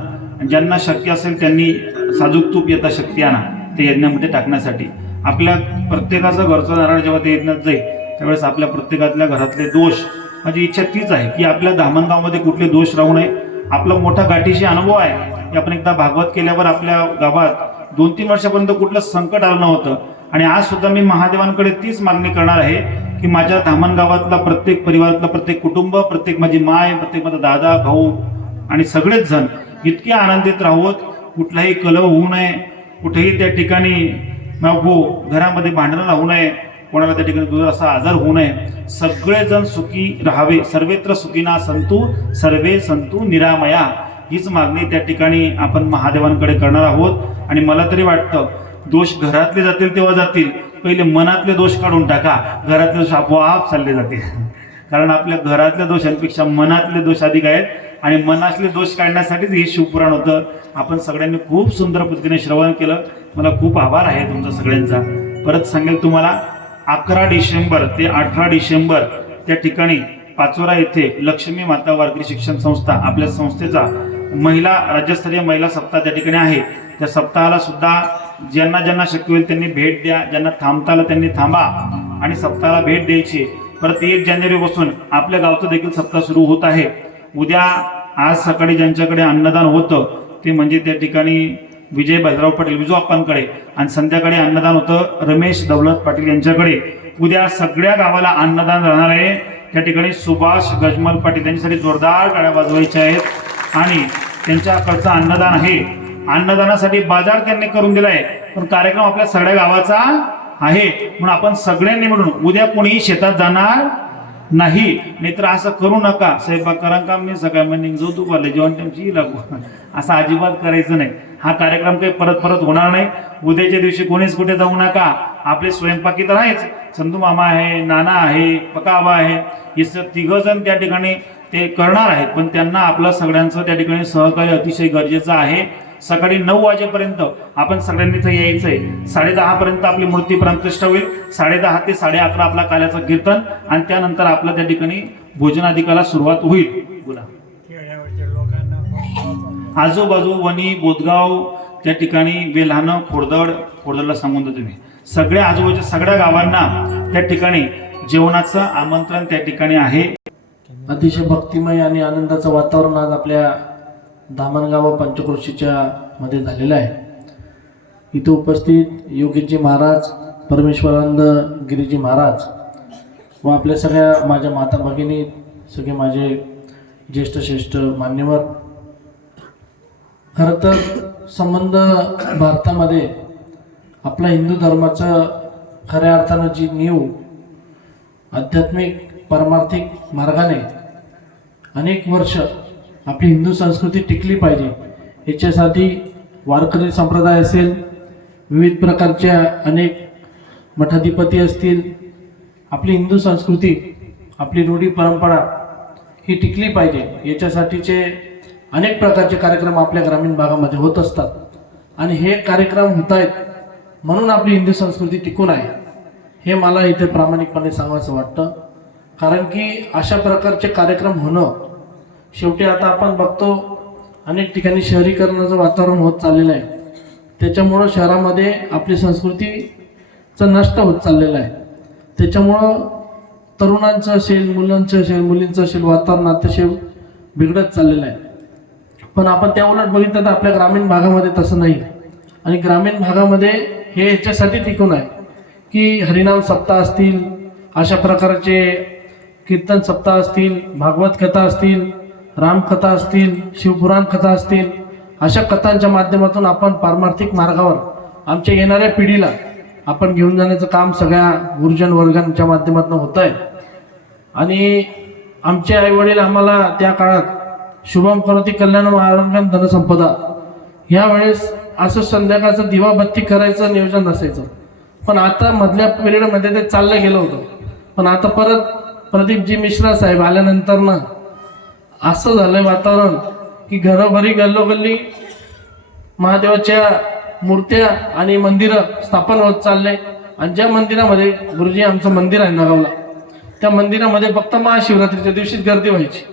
ज्यांना शक्य असेल त्यांनी साजूक तूप यथाशक्ती आणा ते यज्ञामध्ये टाकण्यासाठी। आपल्या प्रत्येकाचं घरचं नारळ जेव्हा ते यज्ञात जाईल त्यावेळेस आपल्या प्रत्येकातल्या घरातले दोष, माझी इच्छा तीच आहे की आपल्या धामणगावमध्ये कुठले दोष राहू नये। आपला मोठा गाठीशी अनुभव आहे की आपण एकदा भागवत केल्यावर आपल्या गावात 2-3 वर्षापर्यंत कुठलं संकट आलं नव्हतं। आणि आज सुद्धा मी महादेवांकडे तीच मागणी करणार आहे की माझ्या धामणगावातला प्रत्येक परिवारातला प्रत्येक कुटुंब, प्रत्येक माझी माय, प्रत्येक माझा दादा, भाऊ आणि सगळेच जण इतके आनंदित राहूत, कुठलाही कलह होऊ नये, कुठेही त्या ठिकाणी घरामध्ये भांडणं राहू नये। कोणाला त्या ठिकाणी दुसरा असा आजार होऊ नये, सगळेजण सुखी राहावे, सर्वत्र सुखीना संतु सर्वे संतु निरामया, हीच मागणी त्या ठिकाणी आपण महादेवांकडे करणार आहोत. आणि मला तरी वाटतं दोष घरातले जातील तेव्हा जातील, पहिले मनातले दोष काढून टाका, घरातले दोष आपोआप चालले जातील. कारण आपल्या घरातल्या दोषांपेक्षा मनातले दोष अधिक आहेत आणि मनातले दोष काढण्यासाठीच हे शिवपुराण होतं. आपण सगळ्यांनी खूप सुंदर पद्धतीने श्रवण केलं. मला खूप आभार आहे तुमचा सगळ्यांचा. परत सांगेल तुम्हाला 11 डिसेंबर ते 18 डिसेंबर त्या ठिकाणी पाचोरा येथे लक्ष्मी माता वारकरी शिक्षण संस्था आपल्या संस्थेचा महिला राज्यस्तरीय महिला सप्ताह त्या ठिकाणी आहे. त्या सप्ताहाला सुद्धा ज्यांना ज्यांना शक्य होईल त्यांनी भेट द्या, ज्यांना थांबता आलं त्यांनी थांबा आणि सप्ताहाला भेट द्यायची. परत 1 जानेवारीपासून आपल्या गावचं देखील सप्ताह सुरू होत आहे. उद्या आज सकाळी ज्यांच्याकडे अन्नदान होतं ते म्हणजे त्या ठिकाणी विजय बाजीराव पाटील विजूआप्पांकडे, आणि संध्याकाळी अन्नदान होतं रमेश दौलत पाटील यांच्याकडे. उद्या सगळ्या गावाला अन्नदान राहणार आहे. त्या ठिकाणी सुभाष गजमल पाटील त्यांच्यासाठी जोरदार टाळ्या वाजवायच्या आहेत आणि त्यांच्याकडचं अन्नदान आहे. अन्नदानासाठी बाजार त्यांनी करून दिलाय, पण कार्यक्रम आपल्या सगळ्या गावाचा आहे म्हणून आपण सगळ्यांनी मिळून उद्या कोणीही शेतात जाणार नाही. नाहीतर असं करू नका, स्वयंपाक करा काम मी सकाळी मॉर्निंग जो तू बोलले जेवण टाइमची लागू, असं अजिबात करायचं नाही. हा कार्यक्रम काही परत परत होणार नाही. उद्याच्या दिवशी कोणीच कुठे जाऊ नका. आपले स्वयंपाकी तर आहेच, संतू मामा आहे, नाना आहे, पकाबा आहे, हे 3 जण त्या ठिकाणी ते करणार आहेत, पण त्यांना आपलं सगळ्यांचं त्या ठिकाणी सहकार्य अतिशय गरजेचं आहे. सकाळी 9 वाजेपर्यंत आपण सगळ्यांनी इथं यायचंय. 10:30 पर्यंत आपली मूर्ती प्रतिष्ठा होईल. 10:30 ते 11:30 आपला काल्याचं कीर्तन आणि त्यानंतर आपलं त्या ठिकाणी भोजनाधिकाला सुरुवात होईल. बोला. आजूबाजू वणी बोदगाव त्या ठिकाणी वेल्हाणं खोडदडला सांगून दे तुम्ही, सगळ्या आजूबाजूच्या सगळ्या गावांना त्या ठिकाणी जेवणाचं आमंत्रण त्या ठिकाणी आहे. अतिशय भक्तिमय आणि आनंदाचं वातावरण आज आपल्या धामणगाव पंचक्रोशीच्या मध्ये झालेलं आहे. इथे उपस्थित योगीजी महाराज, परमेश्वरानंद गिरीजी महाराज व आपल्या सगळ्या माझ्या माता भगिनी, सगळे माझे ज्येष्ठ श्रेष्ठ मान्यवर. खरं तर संबंध भारतामध्ये आपल्या हिंदू धर्माचं खऱ्या अर्थानं जी नीव आध्यात्मिक पारमार्थिक मार्गाने अनेक वर्ष आपली हिंदू संस्कृती टिकली पाहिजे, याच्यासाठी वारकरी संप्रदाय असेल, विविध प्रकारच्या अनेक मठाधिपती असतील, आपली हिंदू संस्कृती आपली रूढी परंपरा ही टिकली पाहिजे याच्यासाठीचे अनेक प्रकारचे कार्यक्रम आपल्या ग्रामीण भागामध्ये होत असतात. आणि हे कार्यक्रम होत आहेत म्हणून आपली हिंदू संस्कृती टिकून आहे, हे मला इथे प्रामाणिकपणे सांगावंसं वाटतं. कारण की अशा प्रकारचे कार्यक्रम होणं, शेवटी आता आपण बघतो अनेक ठिकाणी शहरीकरणाचं वातावरण होत चाललेलं आहे. त्याच्यामुळं शहरामध्ये आपली संस्कृतीचं नष्ट होत चाललेलं आहे. त्याच्यामुळं तरुणांचं असेल, मुलांचं असेल, मुलींचं असेल वातावरण अतिशय बिघडत चाललेलं आहे. पण आपण त्या उलट बघितलं तर आपल्या ग्रामीण भागामध्ये तसं नाही. आणि ग्रामीण भागामध्ये हे याच्यासाठी टिकून आहे की हरिनाम सप्ताह असतील, अशा प्रकारचे कीर्तन सप्ताह असतील, भागवत कथा असतील, रामकथा असतील, शिवपुराण कथा असतील, अशा कथांच्या माध्यमातून आपण पारमार्थिक मार्गावर आमच्या येणाऱ्या पिढीला आपण घेऊन जाण्याचं काम सगळ्या गुरुजन वर्गांच्या माध्यमातून होत आहे. आणि आमचे आईवडील आम्हाला त्या काळात शुभम करोती कल्याणम आरोग्यम धनसंपदा ह्यावेळेस असं संध्याकाळचं दिवाबत्ती करायचं नियोजन असायचं. पण आता मधल्या पिरियडमध्ये ते चाललं गेलं होतं. पण आता परत प्रदीपजी मिश्रा साहेब आल्यानंतर ना असं झालंय वातावरण की घरोघरी गल्लोगल्ली महादेवाच्या मूर्त्या आणि मंदिरं स्थापन होत चालले. आणि ज्या मंदिरामध्ये गुरुजी आमचं मंदिर आहे नगावला, त्या मंदिरामध्ये फक्त महाशिवरात्रीच्या दिवशीच गर्दी व्हायची.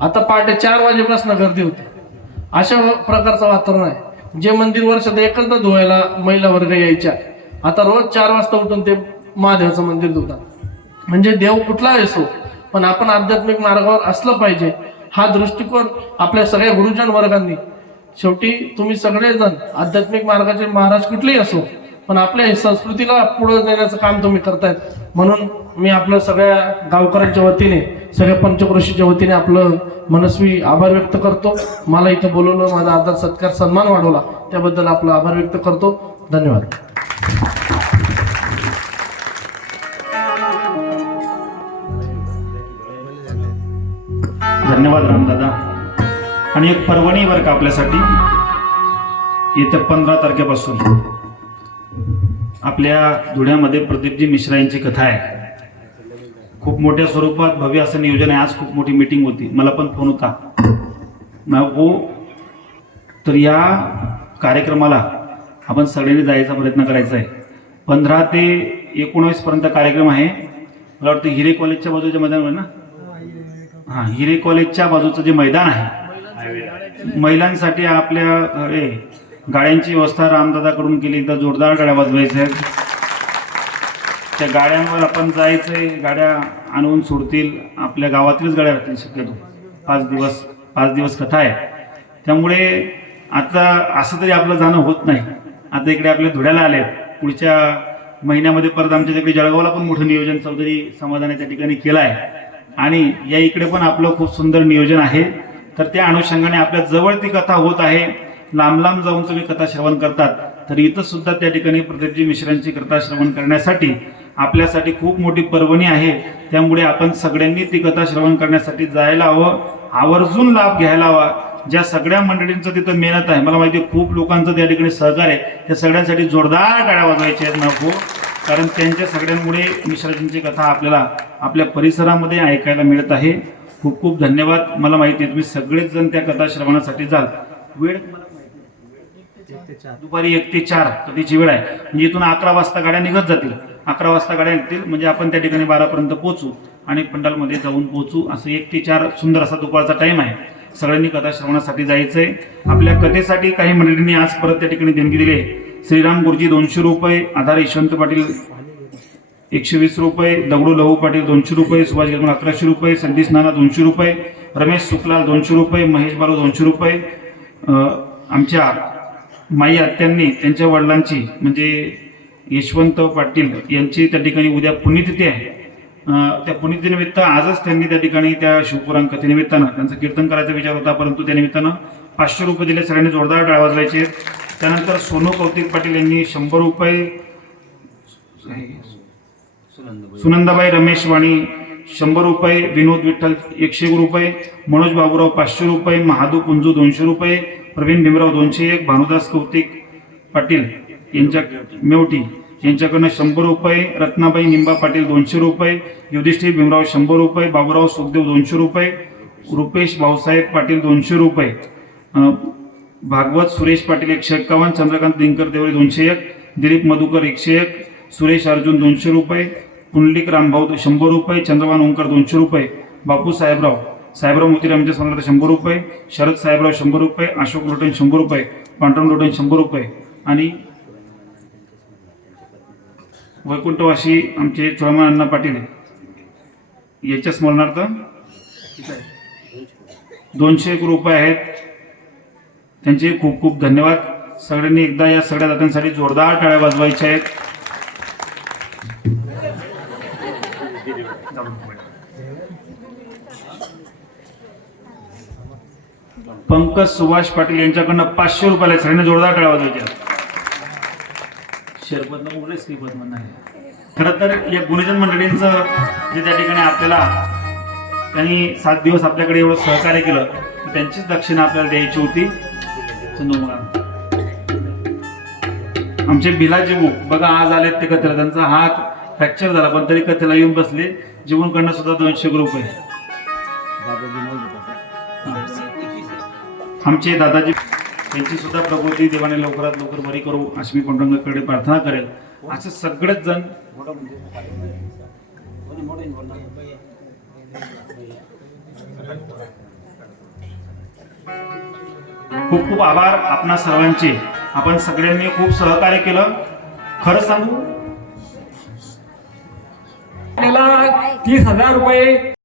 आता पहाटे 4 वाजेपासून गर्दी होती. अशा प्रकारचं वातावरण आहे. जे मंदिर वर्षात एकदा धुवायला महिला वर्ग यायच्या, आता रोज 4 वाजता उठून ते महादेवाचं मंदिर धुतात. म्हणजे देव कुठला असो, पण आपण आध्यात्मिक मार्गावर असलं पाहिजे, हा दृष्टिकोन आपल्या सगळ्या गुरुजन वर्गांनी. शेवटी तुम्ही सगळेजण आध्यात्मिक मार्गाचे महाराज कुठलेही असो, पण आपल्या संस्कृतीला पुढे नेण्याचं काम तुम्ही करतायत. म्हणून मी आपलं सगळ्या गावकऱ्यांच्या वतीने, सगळ्या पंचक्रोशीच्या वतीने आपलं मनस्वी आभार व्यक्त करतो. मला इथं बोलवलं, माझा आदर सत्कार सन्मान वाढवला, त्याबद्दल आपला आभार व्यक्त करतो. धन्यवाद. धन्यवाद रामदादा. आणि एक पर्वणी बरं का आपल्यासाठी, येत्या 15 तारखेपासून आपल्या धुळ्यामध्ये प्रदीपजी मिश्रा यांची कथा आहे. खूप मोठ्या स्वरूपात भव्य असं नियोजन आहे. आज खूप मोठी मीटिंग होती, मला पण फोन होता तर या कार्यक्रमाला आपण सगळ्यांनी जायचा प्रयत्न करायचा आहे. 15 ते 19 पर्यंत कार्यक्रम आहे. मला वाटतं हिरे कॉलेजच्या बाजूच्या मैदान ना, हां, हिरे कॉलेजच्या बाजूचं जे मैदान आहे महिलांसाठी आपल्या गाड्यांची व्यवस्था रामदादाकडून केली. एकदा जोरदार गाड्या वाजवायच्या आहेत. त्या गाड्यांवर आपण जायचंय, गाड्या आणून सोडतील, आपल्या गावातीलच गाड्या राहतील शक्यतो. 5 दिवस कथा आहे. त्यामुळे आता असं तरी आपलं जाणं होत नाही. आता इकडे आपल्या धुळ्याला आले, पुढच्या महिन्यामध्ये परत आमच्या तिकडे जळगावला पण मोठं नियोजन चौधरी समाजाने त्या ठिकाणी केलं आहे. आणि या इकडे पण आपलं खूप सुंदर नियोजन आहे. तर त्या अनुषंगाने आपल्या जवळ ती कथा होत आहे. लांब लांब जाऊन तुम्ही कथा श्रवण करतात, तर इथं सुद्धा त्या ठिकाणी प्रदीपजी मिश्रांची कथा श्रवण करण्यासाठी आपल्यासाठी खूप मोठी पर्वणी आहे. त्यामुळे आपण सगळ्यांनी ती कथा श्रवण करण्यासाठी जायला हवं, आवर्जून लाभ घ्यायला हवा. ज्या सगळ्या मंडळींचं तिथं मेहनत आहे, मला माहिती आहे खूप लोकांचं त्या ठिकाणी सहकार्य आहे, त्या सगळ्यांसाठी जोरदार टाळ्या वाजवायच्या आहेत नको, कारण त्यांच्या सगळ्यांमुळे मिश्राजींची कथा आपल्याला आपल्या परिसरामध्ये ऐकायला मिळत आहे. खूप खूप धन्यवाद. मला माहिती आहे तुम्ही सगळेच जण त्या कथा श्रवणासाठी जाल. वेळ दुपारी 1 ते 4 कधीची वेळ आहे. म्हणजे इथून 11 वाजता गाड्या निघत जातील. 11 वाजता गाड्या निघतील म्हणजे आपण त्या ठिकाणी 12 पर्यंत पोहोचू आणि पंडालमध्ये जाऊन पोहोचू. असं 1 ते 4 सुंदर असा दुपारचा टाइम आहे. सगळ्यांनी कथा श्रवणासाठी जायचंय. आपल्या कथेसाठी काही मंडळींनी आज परत त्या ठिकाणी देणगी दिली आहे. श्रीराम गुरुजी 200 रुपये, आधार यशवंत पाटील 120 रुपये, दगडू लहू पाटील 200 रुपये, सुभाष गिरमल 1100 रुपये, संदेश नाना 200 रुपये, रमेश सुकलाल 200 रुपये, महेश बारू 200 रुपये. आमच्या माई आत्यांनी त्यांच्या वडिलांची म्हणजे यशवंत पाटील यांची त्या ठिकाणी उद्या पुण्यतिथी आहे. त्या पुण्यतिथीनिमित्त आजच त्यांनी त्या ठिकाणी त्या शिवपुराण कथेनिमित्तानं त्यांचं कीर्तन करायचा विचार होता, परंतु त्या निमित्तानं 500 रुपये दिले. सगळ्यांनी जोरदार टाळ्या वाजवायचे. त्यानंतर सोनू कौतिक पाटील यांनी 100 रुपये, सुनंदाबाई रमेश वाणी 100 रुपये, विनोद विठ्ठल 101 रुपये, मनोज बाबूराव 500 रुपये, महादू पुंजू 200 रुपये, प्रवीण भीमराव 201, भानुदास कौतिक पाटील यांच्या मेवटी यांच्याकडनं 100 रुपये, रत्नाबाई निंबा पाटील 200 रुपये, युधिष्ठिर भीमराव 100 रुपये, बाबूराव सुखदेव 200 रुपये, रुपेश भाऊसाहेब पाटील 200 रुपये, भागवत सुरेश पाटील 151, चंद्रकांत दिनकर देवरे 201, दिलीप मधुकर 101, सुरेश अर्जुन 200 रुपये, पुंडलिक रामभाऊ 100 रुपये, चंद्रभान ओंकार 200 रुपये, बापू साहेबराव मोतीरामच्या समोर 100 रुपये, शरद साहेबराव 100 रुपये, अशोक लोटन 100 रुपये, पांडुरंग लोटन 100 रुपये आणि वैकुंठवासी आमचे चोळमान अण्णा पाटील याच्या स्मरणार्थ 201 रुपये आहेत. त्यांचे खूप खूप धन्यवाद. सगळ्यांनी एकदा या सगळ्या दात्यांसाठी जोरदार टाळ्या वाजवायच्या आहेत. पंकज सुभाष पाटील यांच्याकडनं 500 रुपयाला सगळ्यांनी जोरदार टाळ्या वाजवायच्या. शेरपत नको श्रीपत म्हणणार. खरं तर या गुणजन मंडळींचं जे त्या ठिकाणी आपल्याला त्यांनी 7 दिवस आपल्याकडे एवढं सहकार्य केलं, त्यांचीच दक्षिणा आपल्याला द्यायची होती. आमचे भिलाजी भाऊ बघा आज आलेत ते कथेला, त्यांचा हात फ्रॅक्चर झाला पण तरी कथेला येऊन बसले. जीवनकडनं सुद्धा 200 रुपये. आमचे दादाजी यांची सुद्धा प्रकृती देवाने लवकरात लवकर बरी करू अशी मी पांडुरंगाकडे प्रार्थना करेल. असं सगळेच जण खूप खूप आभार आपणा सर्वांचे. आपण सगळ्यांनी खूप सहकार्य केलं. खरं सांगू 30,000 रुपये